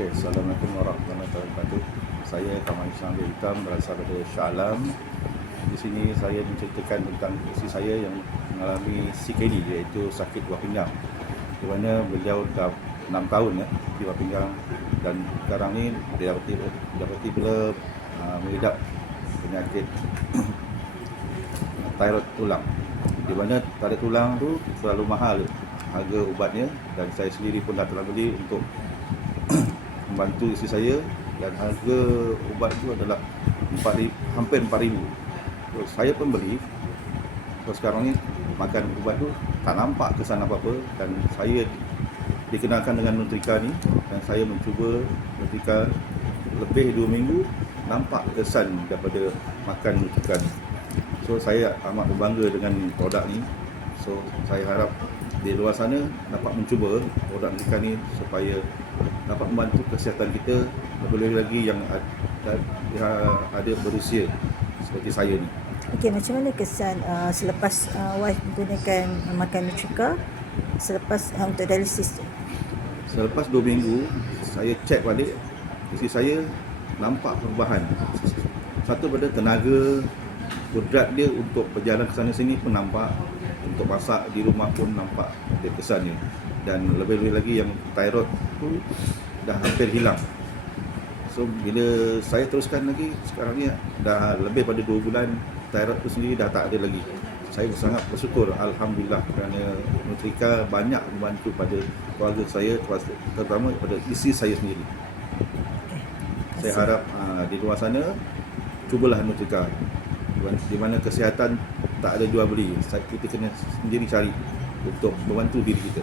Okey, Assalamualaikum warahmatullahi wabarakatuh. Saya Kamal Islam Hitam berasal dari Shah Alam. Di sini saya menceritakan tentang isteri saya yang mengalami CKD, iaitu sakit buah pinggang. Di mana beliau dah 6 tahun di buah pinggang, dan sekarang ni dia dapati pula mengidap penyakit thyroid tulang. Di mana thyroid tulang tu terlalu mahal harga ubatnya, dan saya sendiri pun dah telah beli untuk membantu isteri saya, dan harga ubat itu adalah hampir 4,000. So, saya pun beli. So, sekarang ni makan ubat tu tak nampak kesan apa-apa, dan saya dikenalkan dengan Nutrika ni, dan saya mencuba Nutrika lebih 2 minggu, nampak kesan daripada makan Nutrika ni. So, saya amat berbangga dengan produk ni. So, saya harap di luar sana dapat mencuba produk Nutrika ni supaya dapat membantu kesihatan kita, lebih-lebih lagi yang ada berusia seperti saya ni. Okey, macam mana kesan selepas wife menggunakan makan Nutrika selepas untuk dialisis tu? Selepas 2 minggu, saya cek balik, isteri saya nampak perubahan. Satu, pada tenaga, kudrat dia untuk berjalan ke sana sini pun nampak, untuk masak di rumah pun nampak dia kesannya, dan lebih-lebih lagi yang thyroid tu dah hampir hilang. So bila saya teruskan lagi, sekarang ni dah lebih pada 2 bulan, thyroid tu sendiri dah tak ada lagi. Saya sangat bersyukur, Alhamdulillah, kerana Nutrika banyak membantu pada keluarga saya, terutama pada isteri saya sendiri. Saya harap di luar sana cubalah Nutrika, di mana kesihatan tak ada jual beli. Kita kena sendiri cari untuk membantu diri kita.